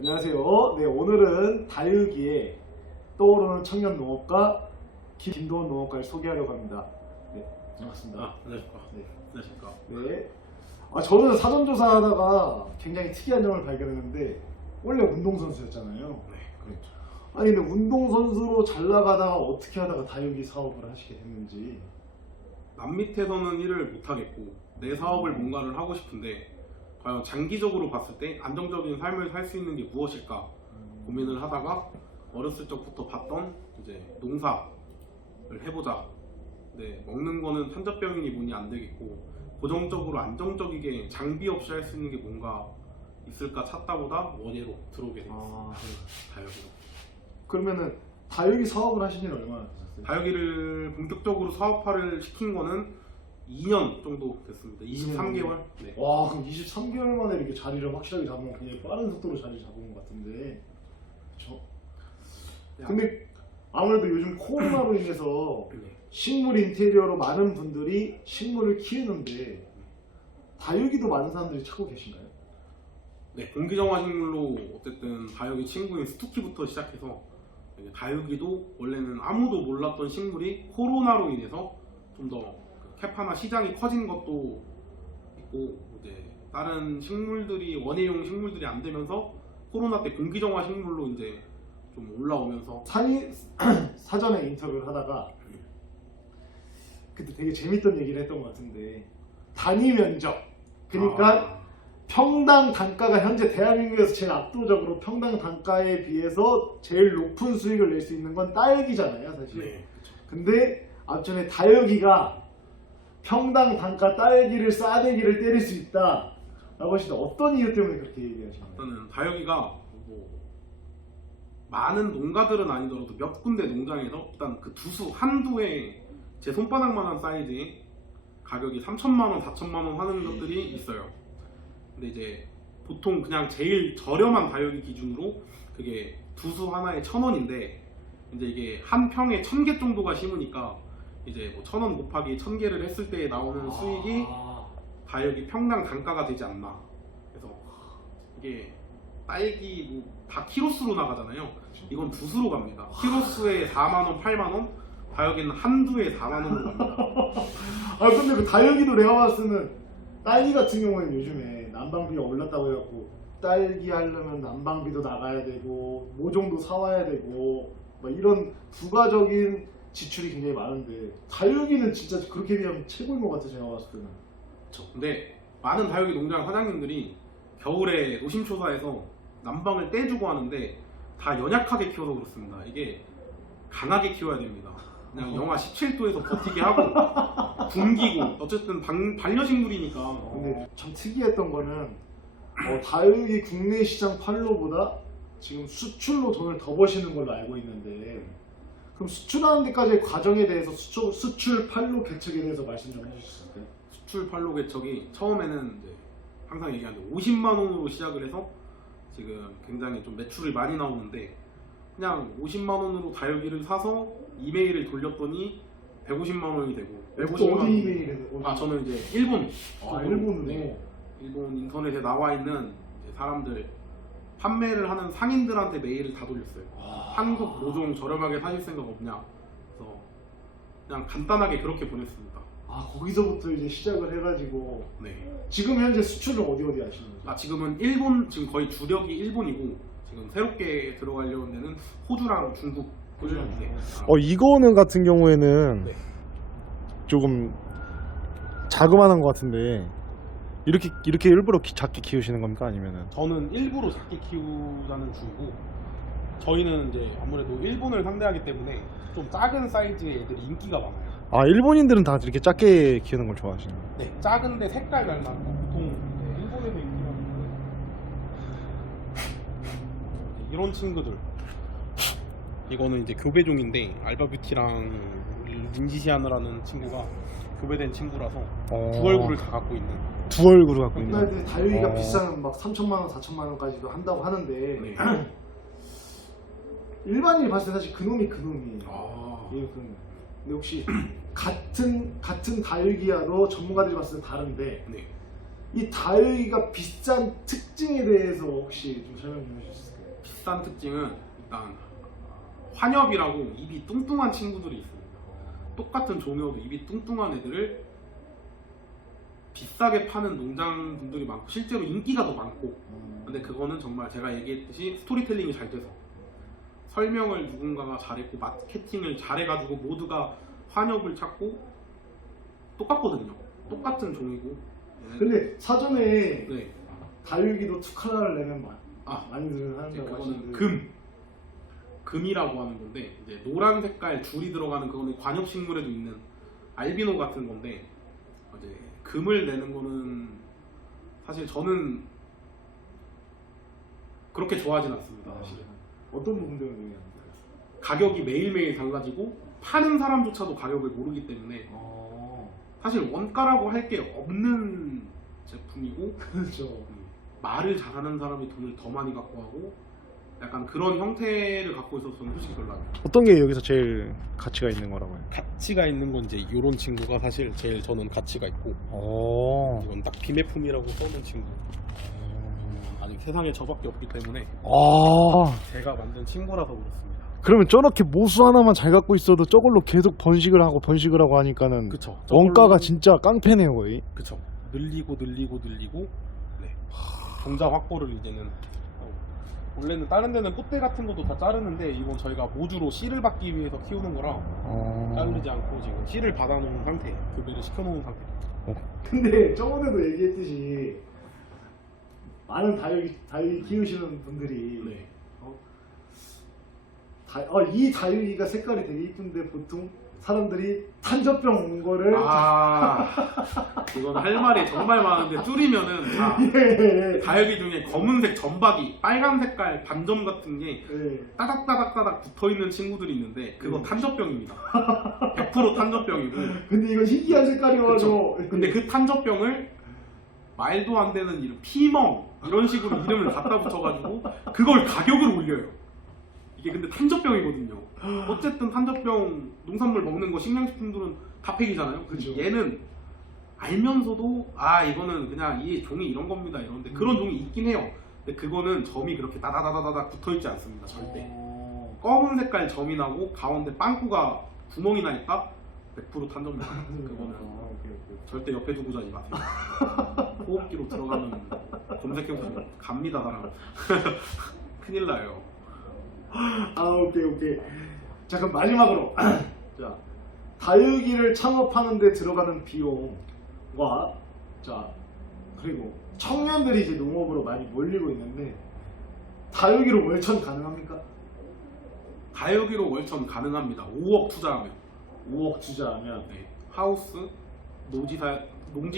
안녕하세요. 네, 오늘은 다육이의 떠오르는 청년 농업가 김도원 농업가를 소개하려고 합니다. 네, 반갑습니다. 안녕하십니까. 네. 안녕하십니까. 네. 저는 사전조사하다가 굉장히 특이한 점을 발견했는데 원래 운동선수였잖아요. 네, 그렇죠. 아니 근데 운동선수로 잘 나가다가 어떻게 하다가 다육이 사업을 하시게 됐는지. 남 밑에서는 일을 못 하겠고 내 사업을 뭔가를 하고 싶은데 과연 장기적으로 봤을 때 안정적인 삶을 살 수 있는 게 무엇일까 고민을 하다가 어렸을 적부터 봤던 이제 농사를 해보자. 네, 먹는 거는 탄저병이니 뭐니 안 되겠고 고정적으로 안정적이게 장비 없이 할 수 있는 게 뭔가 있을까 찾다 보다 원예로 들어오게 됐어요. 다육이로. 그러면은 다육이 사업을 하신 지는 얼마나 되셨어요? 다육이를 본격적으로 사업화를 시킨 거는 2년 정도 됐습니다. 23개월. 네. 와, 그럼 23개월 만에 이렇게 자리를 확실하게 잡으면 굉장히 빠른 속도로 자리 잡은 것 같은데. 그렇죠? 근데 아무래도 요즘 코로나로 인해서 네. 식물 인테리어로 많은 분들이 식물을 키우는데 다육이도 많은 사람들이 찾고 계신가요? 네, 공기정화 식물로 어쨌든 다육이 친구인 스투키부터 시작해서 다육이도 원래는 아무도 몰랐던 식물이 코로나로 인해서 좀 더 캐파나 시장이 커진 것도 있고 이제 다른 식물들이 원예용 식물들이 안 되면서 코로나 때 공기정화 식물로 이제 좀 올라오면서 사전에 인터뷰를 하다가 그때 되게 재밌던 얘기를 했던 것 같은데 단위 면적 그러니까 평당 단가가 현재 대한민국에서 제일 압도적으로 평당 단가에 비해서 제일 높은 수익을 낼 수 있는 건 딸기잖아요, 사실. 네, 근데 앞전에 다육이가 평당 단가 딸기를 싸대기를 때릴 수 있다 라고 하시는데 어떤 이유 때문에 그렇게 얘기하시나요? 일단은 다육이가 뭐 많은 농가들은 아니더라도 몇 군데 농장에서 일단 그 두수 한두에 제 손바닥만한 사이즈의 가격이 3천만 원, 4천만 원 하는 것들이 있어요. 근데 이제 보통 그냥 제일 저렴한 다육이 기준으로 그게 두수 하나에 1,000원인데 이제 이게 한 평에 1,000개 정도가 심으니까 이제 뭐 1,000원 곱하기 1,000개를 했을 때 나오는 수익이 다육이 평당 단가가 되지 않나. 그래서 이게 딸기 뭐 다 키로수로 나가잖아요. 이건 두수로 갑니다. 키로수에 4만 원, 8만 원, 다육이는 한두에 4만 원으로 갑니다. 근데 그 다육이도 내가 봤을 때는 딸기 같은 경우에는 요즘에 난방비가 올랐다고 해갖고 딸기 하려면 난방비도 나가야 되고 모종도 사와야 되고 막 이런 부가적인 지출이 굉장히 많은데 다육이는 진짜 그렇게 비하면 최고인 것 같아 제가 봤을 때는. 그렇죠. 근데 많은 다육이 농장 사장님들이 겨울에 노심초사해서 난방을 떼주고 하는데 다 연약하게 키워서 그렇습니다. 이게 강하게 키워야 됩니다. 그냥 영하 17도에서 버티게 하고 굶기고 어쨌든 반려식물이니까. 근데 참 특이했던 거는 다육이 국내 시장 판로보다 지금 수출로 돈을 더 버시는 걸로 알고 있는데 그럼 수출하는 데까지의 과정에 대해서 수출 판로 개척에 대해서 말씀 좀 해주실 수 있을까요? 수출 판로 개척이 처음에는 이제 항상 얘기하는데 50만 원으로 시작을 해서 지금 굉장히 좀 매출이 많이 나오는데 그냥 50만 원으로 다육이를 사서 이메일을 돌렸더니 150만 원이 되고 150만 어디 이메일에? 저는 이제 일본 일본으로. 네, 일본 인터넷에 나와 있는 이제 사람들 판매를 하는 상인들한테 메일을 다 돌렸어요. 한국 모종 저렴하게 사실 생각 없냐. 그래서 그냥 간단하게 그렇게 보냈습니다. 거기서부터 이제 시작을 해가지고 네. 지금 현재 수출은 어디 하시는 거죠? 지금은 일본, 지금 거의 주력이 일본이고 지금 새롭게 들어가려는 데는 호주랑 중국. 네. 이거는 같은 경우에는 네. 조금 자그마한 것 같은데 이렇게 일부러 작게 키우시는 겁니까 아니면은? 저는 일부러 작게 키우자는 주고 저희는 이제 아무래도 일본을 상대하기 때문에 좀 작은 사이즈의 애들이 인기가 많아요. 일본인들은 다 이렇게 작게 키우는 걸 좋아하시나요? 네, 작은데 색깔 잘 나고 보통 일본에서 인기가 많은데 이런 친구들 이거는 이제 교배종인데 알바뷰티랑 린지시아느라는 친구가 교배된 친구라서 두 얼굴을 다 갖고 있는. 두 얼굴을 갖고 있는. 근데 다육이가 비싸면 막 3천만 원, 4천만 원까지도 한다고 하는데 네. 일반인이 봤을 때 사실 그놈이 그놈이에요. 예, 그놈. 근데 혹시 같은 다육이야도 전문가들이 봤을 때 다른데 네. 이 다육이가 비싼 특징에 대해서 혹시 좀 설명 좀 해주실 수 있을까요? 비싼 특징은 일단 환엽이라고 입이 뚱뚱한 친구들이 있습니다. 똑같은 종이어도 입이 뚱뚱한 애들을 비싸게 파는 농장분들이 많고 실제로 인기가 더 많고, 근데 그거는 정말 제가 얘기했듯이 스토리텔링이 잘 돼서 설명을 누군가가 잘했고 마케팅을 잘해가지고 모두가 환엽을 찾고 똑같거든요. 똑같은 종이고. 근데 사전에 네. 다육이도 투 컬러를 내면 많이들 이제 하는다고 그거는 하시는데 금이라고 하는 건데, 이제 노란 색깔 줄이 들어가는 그거는 관엽식물에도 있는 알비노 같은 건데, 이제 금을 내는 거는 사실 저는 그렇게 좋아하진 않습니다. 사실은 어떤 부분 때문에 의미합니까? 가격이 매일매일 달라지고 파는 사람조차도 가격을 모르기 때문에 사실 원가라고 할 게 없는 제품이고, 그렇죠. 말을 잘하는 사람이 돈을 더 많이 갖고 하고 약간 그런 형태를 갖고 있어서 저는 솔직히 별로 안 좋아요. 어떤 게 여기서 제일 가치가 있는 거라고요? 가치가 있는 건 이제 이런 친구가 사실 제일 저는 가치가 있고, 오. 이건 딱 비매품이라고 써놓은 친구. 아직 세상에 저밖에 없기 때문에 아. 제가 만든 친구라서 그렇습니다. 그러면 저렇게 모수 하나만 잘 갖고 있어도 저걸로 계속 번식을 하고 하니까는 그쵸. 원가가 진짜 깡패네요 거의. 그쵸. 늘리고 네. 종자 확보를 이제는 원래는 다른 데는 pot대 같은 것도 다 자르는데 이건 저희가 모주로 씨를 받기 위해서 키우는 거라 자르지 않고 지금 씨를 받아놓은 상태예요. 교배를 시켜놓은 상태. 근데 저번에도 얘기했듯이 많은 다육이 키우시는 분들이 네. 이 다육이가 색깔이 되게 이쁜데 보통 사람들이 탄저병 온 거를 이건 할 말이 정말 많은데 줄이면은 다육이 중에 검은색 점박이, 빨간 색깔 반점 같은 게 따닥따닥따닥 붙어있는 친구들이 있는데 그건 탄저병입니다. 100% 탄저병이고. 근데 이건 희귀한 색깔이어가지고. 근데 그 탄저병을 말도 안 되는 이름, 피멍 이런 식으로 이름을 갖다 붙여가지고 그걸 가격을 올려요. 이게 근데 탄저병이거든요. 어쨌든 탄저병 농산물 먹는 거 식량식품들은 다 팩이잖아요. 그렇죠. 얘는 알면서도 이거는 그냥 이 종이 이런 겁니다 이런데 그런 종이 있긴 해요. 근데 그거는 점이 그렇게 따다다다닥 붙어있지 않습니다. 절대. 검은 색깔 점이 나고 가운데 빵꾸가 구멍이 나니까 100% 탄저입니다. 그거는 절대 옆에 두고 자지 마세요. 호흡기로 들어가면 검색해보시면 갑니다 사람. 큰일 나요. 오케이. 자, 그럼 마지막으로 자, 다육이를 창업하는 데 들어가는 비용과 그리고 청년들이 이제 농업으로 많이 몰리고 있는데 다육이로 월천 가능합니까? 다육이로 월천 가능합니다. 5억 투자하면. 5억 투자하면. 네. 하우스, 농지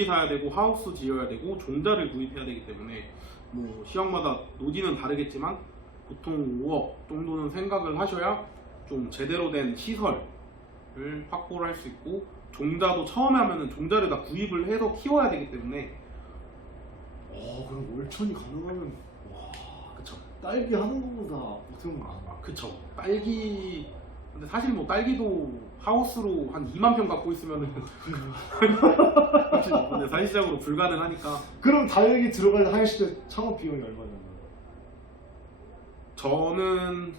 사야 되고 하우스 지어야 되고 종자를 구입해야 되기 때문에 뭐 시황마다 노지는 다르겠지만 보통 5억 정도는 생각을 하셔야 좀 제대로 된 시설을 확보를 할 수 있고, 종자도 처음에 하면은 종자를 다 구입을 해서 키워야 되기 때문에 그럼 월천이 가능하면 그쵸. 딸기 하는 것보다 보통 그쵸. 딸기 근데 사실 뭐 딸기도 하우스로 한 2만 평 갖고 있으면은 근데 사실적으로 불가능하니까. 그럼 다육이 들어갈 하실 때 창업 비용이 얼마 정도? 저는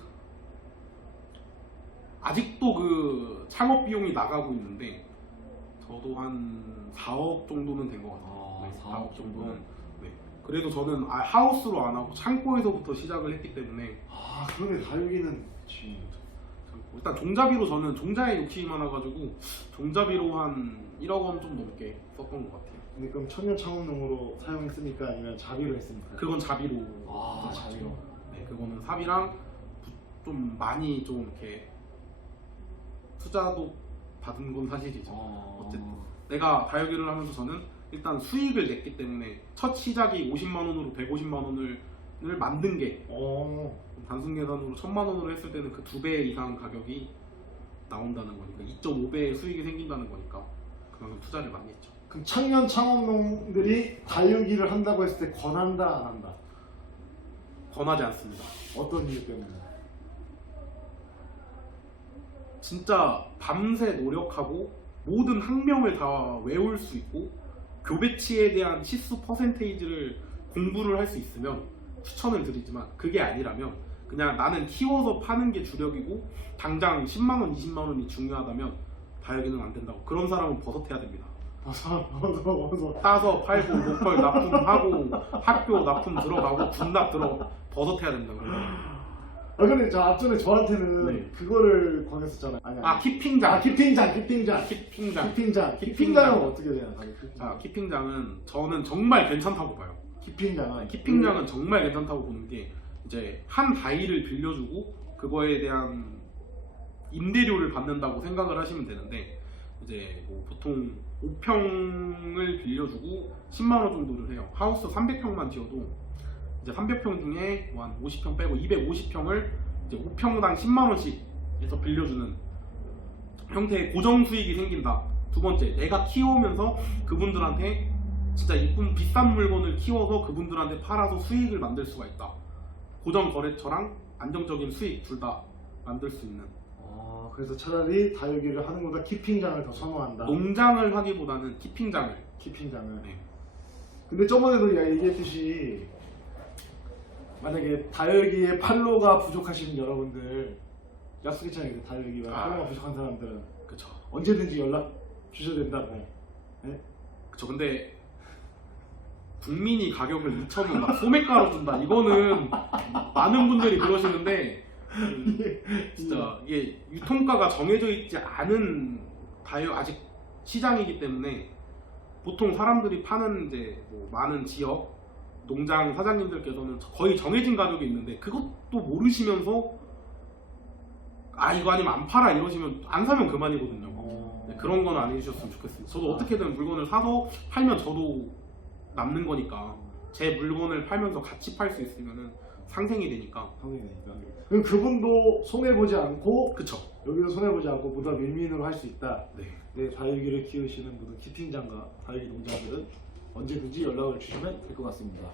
아직도 그 창업 비용이 나가고 있는데 저도 한 4억 정도는 된 것 같아요. 네, 4억 정도는. 네. 그래도 저는 하우스로 안 하고 창고에서부터 시작을 했기 때문에. 그러네. 다육이는 일단 종자비로 저는 종자에 욕심이 많아가지고 종자비로 한 1억 원 좀 넘게 썼던 것 같아요. 근데 그럼 청년 창업용으로 사용했습니까? 아니면 자비로 했습니까? 그건 자비로. 자비로. 네, 그거는 사비랑 좀 많이 좀 이렇게 투자도 받은 건 사실이죠. 어쨌든 내가 다육이를 하면서 저는 일단 수익을 냈기 때문에 첫 시작이 50만 원으로 150만 원을 만든 게 단순 계산으로 1000만 원으로 했을 때는 그 2배 이상 가격이 나온다는 거니까 2.5배의 수익이 생긴다는 거니까 그만큼 투자를 많이 했죠. 그럼 청년 창업농들이 다육이를 한다고 했을 때 권한다 안 한다? 권하지 않습니다. 어떤 이유 때문에? 진짜 밤새 노력하고 모든 학명을 다 외울 수 있고 교배치에 대한 치수 퍼센테이지를 공부를 할 수 있으면 추천을 드리지만 그게 아니라면 그냥 나는 키워서 파는 게 주력이고 당장 10만원, 20만원이 중요하다면 다육이는 안 된다고. 그런 사람은 버섯해야 됩니다. 버섯. 따서 팔고 로컬 납품하고 학교 납품 들어가고 군납 버섯해야 된다. 아 근데 저 앞전에 저한테는 네. 그거를 권했었잖아요. 아니. 키핑장. 키핑장. 키핑장은 어떻게 되나? 자, 키핑장은 저는 정말 괜찮다고 봐요. 키핑장은 정말 괜찮다고 보는 게 이제 한 다이를 빌려주고 그거에 대한 임대료를 받는다고 생각을 하시면 되는데 이제 뭐 보통 5평을 빌려주고 10만 원 정도를 해요. 하우스 300평만 지어도 이제 300평 중에 뭐 한 50평 빼고 250평을 이제 5평당 10만 원씩 해서 빌려주는 형태의 고정 수익이 생긴다. 두 번째, 내가 키우면서 그분들한테 진짜 이쁜 비싼 물건을 키워서 그분들한테 팔아서 수익을 만들 수가 있다. 고정 거래처랑 안정적인 수익 둘 다 만들 수 있는. 그래서 차라리 다육이를 하는 것보다 키핑장을 더 선호한다. 농장을 하기보다는 키핑장을. 네. 근데 저번에도 얘기했듯이 만약에 다육이의 팔로가 부족하신 여러분들 약속했잖아요. 다육이가 팔로가 부족한 사람들은 그쵸. 언제든지 연락 주셔도 된다고. 네? 그쵸. 근데 국민이 가격을 2,000원 막 소매가로 준다. 이거는 많은 분들이 그러시는데 진짜 이게 유통가가 정해져 있지 않은 아직 시장이기 때문에 보통 사람들이 파는 이제 뭐 많은 지역 농장 사장님들께서는 거의 정해진 가격이 있는데 그것도 모르시면서 이거 아니면 안 팔아 이러시면 안 사면 그만이거든요. 네, 그런 건 안 해주셨으면 좋겠습니다. 저도 어떻게든 물건을 사서 팔면 저도 남는 거니까 제 물건을 팔면서 같이 팔 수 있으면은 상생이 되니까. 그럼 그분도 손해보지 않고 그쵸. 여기도 손해보지 않고 보다 윈윈으로 할 수 있다. 네. 다육이를 키우시는 모든 키팅장과 다육이 농장들은 언제든지 연락을 주시면 될 것 같습니다.